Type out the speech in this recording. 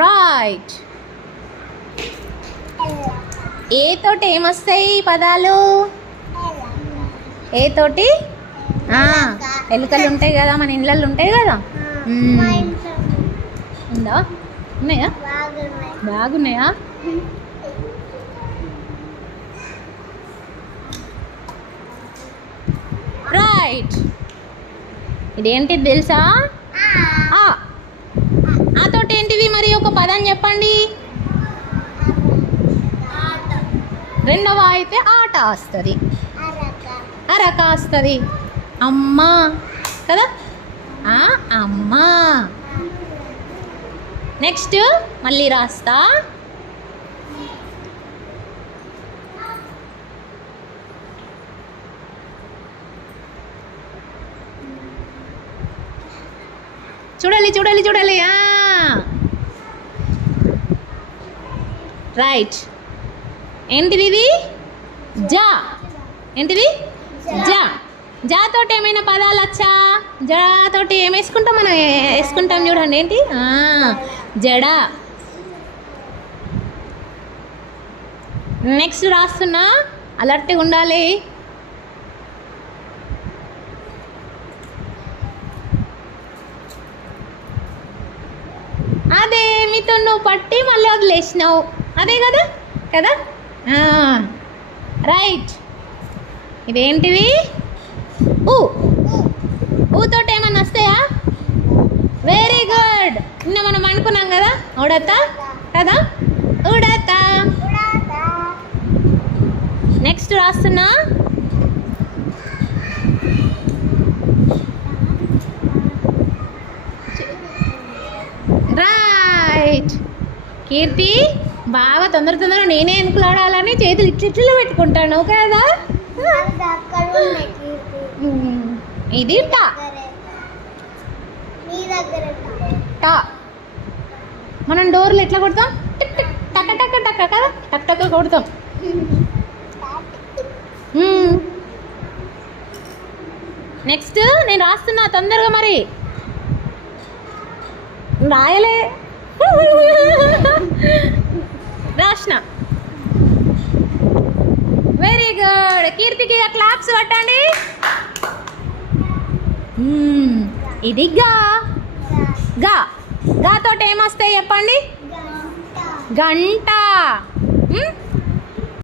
Right. ఏ తోటి ఏమొస్తాయి పదాలు? ఏ తోటి? ఎలుకలు ఉంటాయి కదా, మన ఇళ్ళల్లో ఉంటాయి కదా. ఉందా? ఉన్నాయా? బాగున్నాయా? రైట్. ఇదేంటిది తెలుసా? ఆ తోటి ఏంటిది మరి? ఒక పదం చెప్పండి. రెండవ అయితే ఆట వస్తుంది, అరక వస్తుంది. అమ్మ కదా, అమ్మ. నెక్స్ట్ మళ్ళీ రాస్తా. చూడాలి చూడాలి చూడాలి. రైట్. ఏంటిది ఇది? జా. ఏంటిది? జా. జా తోటి ఏమైనా పదాలు వచ్చా? జా తోటి ఏం వేసుకుంటాం మనం? వేసుకుంటాం చూడండి. ఏంటి? జడ. నెక్స్ట్ రాస్తున్నా, అలర్ట్గా ఉండాలి. అదే మీతో నువ్వు పట్టి మళ్ళీ వదిలేసినావు, అదే కదా కదా. రైట్. ఇదేంటివి? ఊతోటి ఏమన్నా వస్తాయా? Very good. నిన్న మనం అనుకున్నాం కదా, ఉడత కదా, ఉడత. నెక్స్ట్ రాస్తున్నా. రైట్. కీర్తి బాగా తొందరగా నేనే ఎనుకులాడాలని చేతులు ఇట్లు పెట్టుకుంటాను కదా. ఇది టా. టా. మనం డోర్లు ఎట్లా కొడతాం? టిక్ టిక్ టక టక టక కదా, టక్ టక్ కొడతాం. నెక్స్ట్ నేను రాస్తున్నా తొందరగా. మరి రాయలే. రాసిన. Very good. కీర్తికి క్లాప్స్ కొట్టండి. ఇది గా. గా. గా తోటి ఏమొస్తాయి చెప్పండి? గంట.